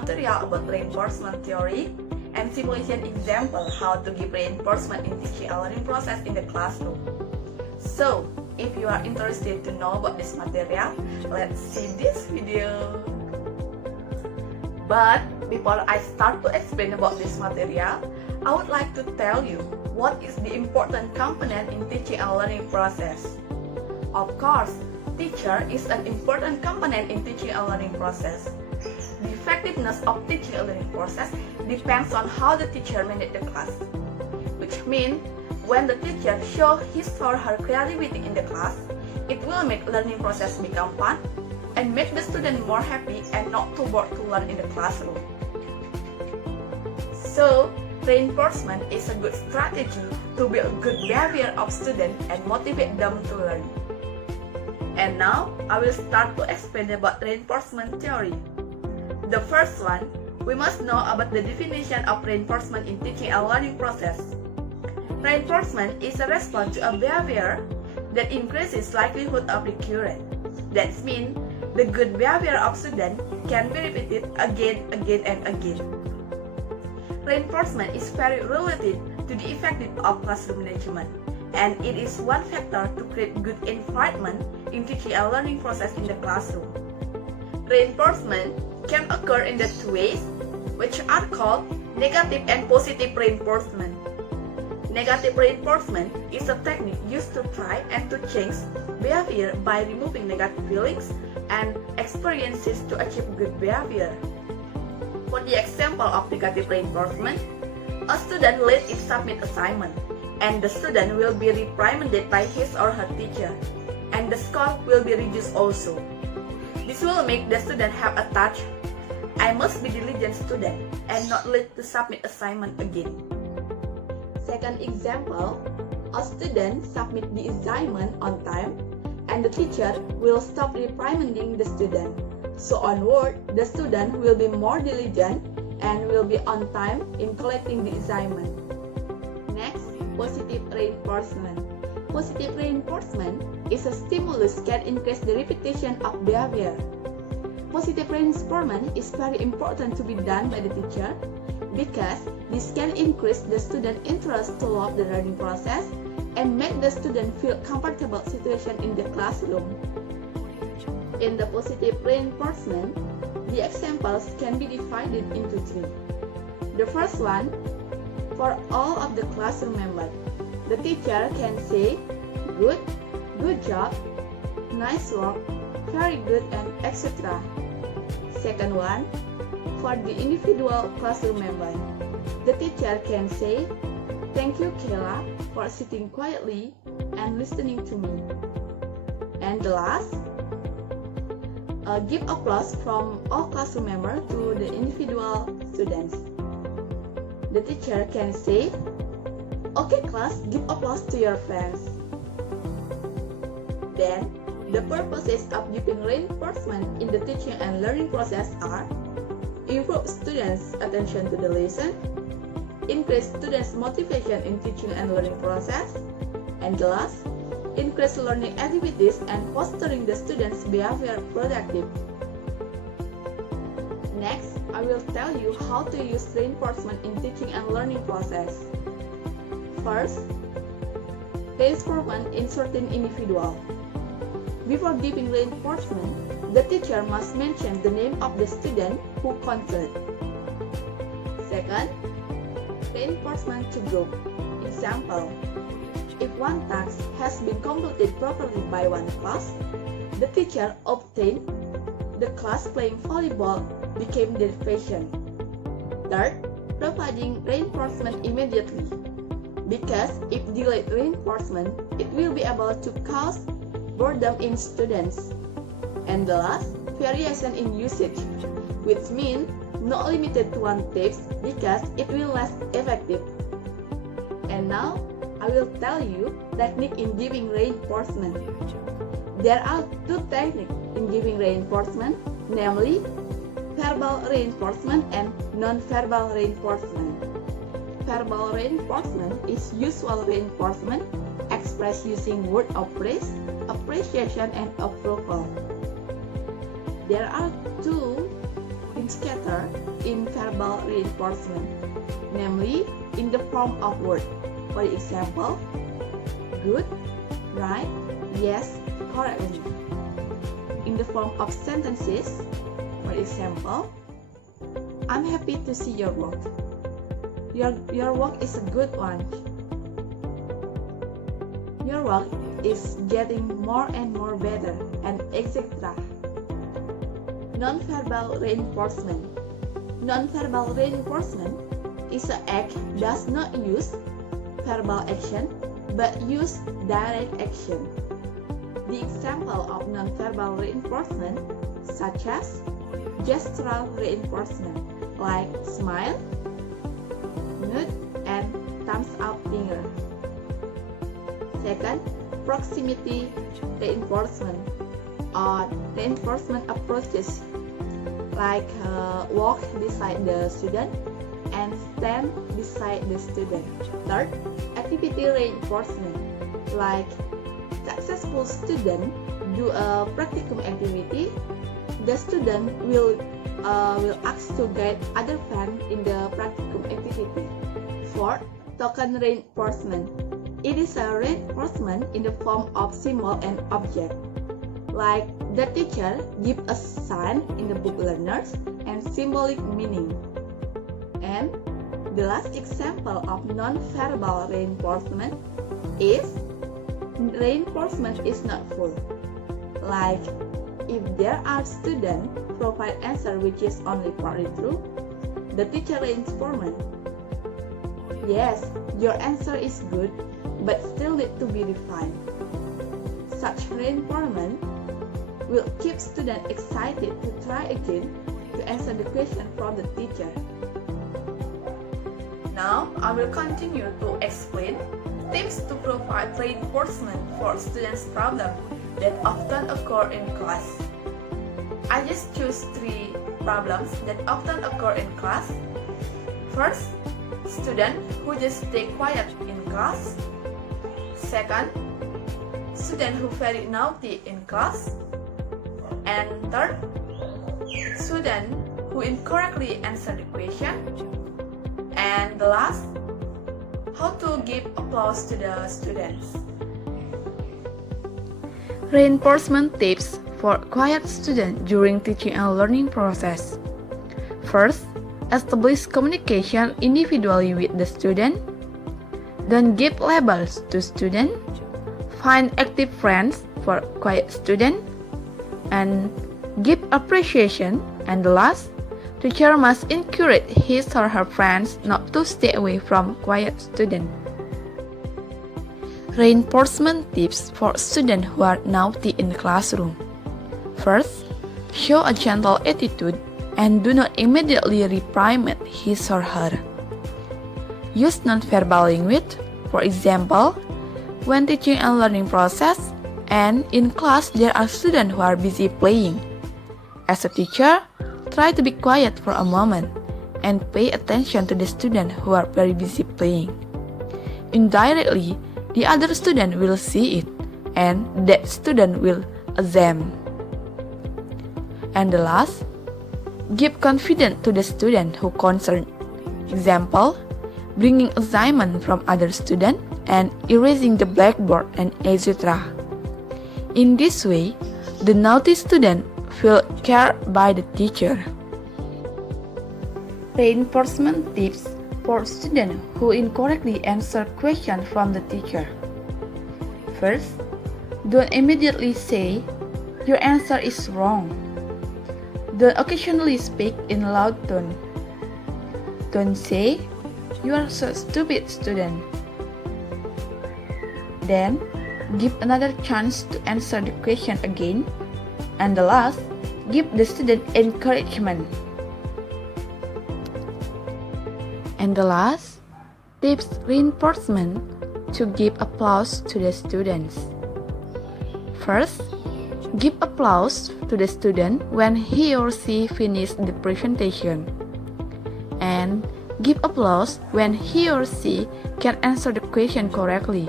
material about reinforcement theory and simulation example how to give reinforcement in teaching and learning process in the classroom. So, if you are interested to know about this material, let's see this video. But before I start to explain about this material, I would like to tell you what is the important component in teaching and learning process. Of course, teacher is an important component in teaching and learning process. The effectiveness of teaching and learning process depends on how the teacher manage the class, which means when the teacher shows his or her creativity in the class, it will make learning process become fun and make the student more happy and not too bored to learn in the classroom. So, reinforcement is a good strategy to build good behavior of students and motivate them to learn. And now, I will start to explain about reinforcement theory. The first one, we must know about the definition of reinforcement in teaching and learning process. Reinforcement is a response to a behavior that increases likelihood of recurrence. That means the good behavior of students can be repeated again and again. Reinforcement is very related to the effectiveness of classroom management, and it is one factor to create good environment in teaching and learning process in the classroom. Reinforcement can occur in the two ways, which are called negative and positive reinforcement. Negative reinforcement is a technique used to try and to change behavior by removing negative feelings and experiences to achieve good behavior. For the example of negative reinforcement, a student late in submit assignment, and the student will be reprimanded by his or her teacher, and the score will be reduced also. This will make the student have a touch, I must be diligent student and not late to submit assignment again. Second example, a student submit the assignment on time and the teacher will stop reprimanding the student. So onward, the student will be more diligent and will be on time in collecting the assignment. Next, positive reinforcement. Positive reinforcement is a stimulus can increase the repetition of behavior. Positive reinforcement is very important to be done by the teacher because this can increase the student interest to love the learning process and make the student feel comfortable situation in the classroom. In the positive reinforcement, the examples can be divided into three. The first one, for all of the classroom members, the teacher can say, good job, nice work, very good, and etc. Second one, for the individual classroom member, the teacher can say, thank you Kayla for sitting quietly and listening to me. And the last, give applause from all classroom members to the individual students. The teacher can say, okay class, give applause to your friends. Then, the purposes of giving reinforcement in the teaching and learning process are improve students' attention to the lesson, increase students' motivation in teaching and learning process, and the last, increase learning activities and fostering the students' behavior productive. Next, I will tell you how to use reinforcement in teaching and learning process. First, reinforcement in certain individual. Before giving reinforcement, the teacher must mention the name of the student who counted. Second, reinforcement to group. Example, if one task has been completed properly by one class, the teacher obtained the class playing volleyball became their passion. Third, providing reinforcement immediately. Because if delayed reinforcement, it will be able to cause boredom in students. And the last, variation in usage, which means not limited to one tips because it will less effective. And now, I will tell you technique in giving reinforcement. There are two techniques in giving reinforcement, namely verbal reinforcement and non-verbal reinforcement. Verbal reinforcement is usual reinforcement expressed using words of praise, appreciation, and approval. There are two indicator in verbal reinforcement, namely in the form of words. For example, good, right, yes, correctly. In the form of sentences, for example, I'm happy to see your work. Your work is a good one. Your work is getting more and more better, and etc. Non-verbal reinforcement. Non-verbal reinforcement is an act does not use verbal action but use direct action. The example of non-verbal reinforcement such as gestural reinforcement like smile, nod, and thumbs up finger. Second, proximity reinforcement or reinforcement approaches like walk beside the student and stand beside the student. Third, activity reinforcement like successful student do a practicum activity, the student will ask to guide other friends in the practicum activity. Fourth, token reinforcement. It is a reinforcement in the form of symbol and object. Like the teacher gives a sign in the book learners and symbolic meaning. And the last example of non-verbal reinforcement is reinforcement is not full. Like if there are students provide answer which is only partly true, the teacher reinforcement. Yes, your answer is good, but still need to be refined. Such reinforcement will keep students excited to try again to answer the question from the teacher. Now, I will continue to explain tips to provide reinforcement for students' problems that often occur in class. I just choose 3 problems that often occur in class. First, student who just stay quiet in class. Second, student who very naughty in class. And third, student who incorrectly answer the question. And the last, how to give applause to the students. Reinforcement tips for quiet students during teaching and learning process. First, establish communication individually with the student. Don't give labels to students. Find active friends for quiet students. And give appreciation. And the last, teacher must encourage his or her friends not to stay away from quiet students. Reinforcement tips for students who are naughty in the classroom. First, show a gentle attitude and do not immediately reprimand his or her. Use non-verbal language, for example, when teaching and learning process and in class there are students who are busy playing. As a teacher, try to be quiet for a moment and pay attention to the students who are very busy playing. Indirectly, the other student will see it and that student will assume. And the last, give confidence to the student who concerned. Example, bringing assignment from other students and erasing the blackboard and etc. In this way, the naughty student feel cared by the teacher. Reinforcement tips for students who incorrectly answer questions from the teacher. First, don't immediately say, your answer is wrong. Don't occasionally speak in loud tone. Don't say, you are so stupid student. Then, give another chance to answer the question again. And the last, give the student encouragement. And the last, tips reinforcement to give applause to the students. First, give applause to the student when he or she finishes the presentation. And give applause when he or she can answer the question correctly.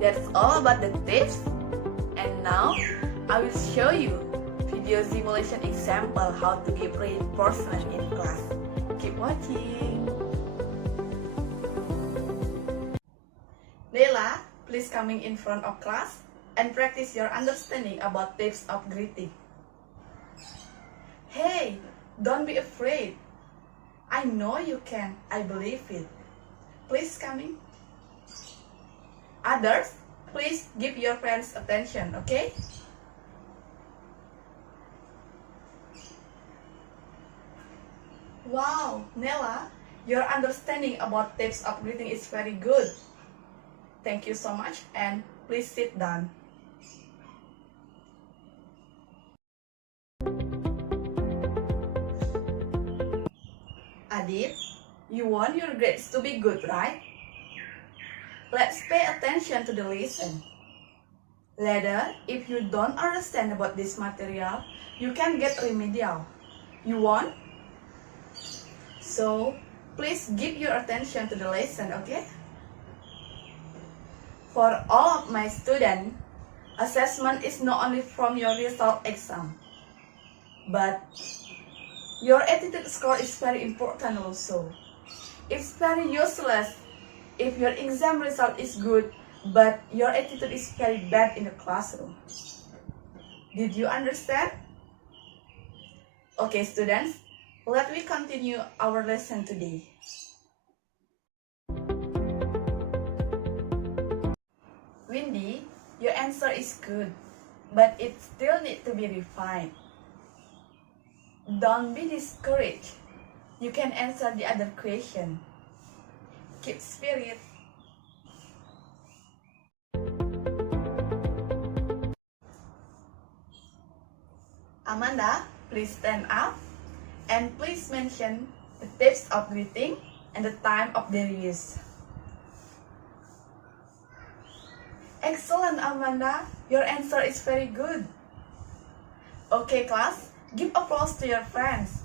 That's all about the tips. And now, I will show you video video simulation example how to give reinforcement in class. Keep watching. Nela, please coming in front of class and practice your understanding about tips of greeting. Hey, don't be afraid. I know you can. I believe it. Please coming. Others, please give your friends attention, okay? Wow, Nela, your understanding about tips of greeting is very good. Thank you so much, and please sit down. Adit, you want your grades to be good, right? Let's pay attention to the lesson. Later, if you don't understand about this material, you can get remedial. You want? So, please give your attention to the lesson, okay? For all of my students, assessment is not only from your result exam, but your attitude score is very important also. It's very useless if your exam result is good, but your attitude is very bad in the classroom. Did you understand? Okay, students, let me continue our lesson today. Windy, your answer is good, but it still needs to be refined. Don't be discouraged. You can answer the other question. Keep spirit. Amanda, please stand up and please mention the tips of greeting and the time of their use. Excellent, Amanda. Your answer is very good. Okay, class, give applause to your friends.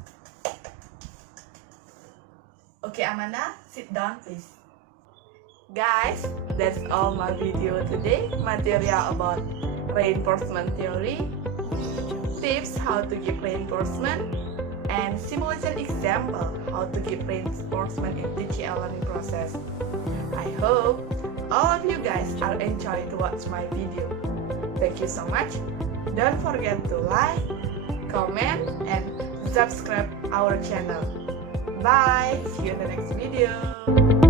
Okay, Amanda, sit down, please. Guys, that's all my video today. Material about reinforcement theory, tips how to give reinforcement, and simulation example how to give reinforcement in teaching and learning process. I hope all of you guys are enjoying to watch my video. Thank you so much. Don't forget to like, comment, and subscribe our channel. Bye. See you in the next video.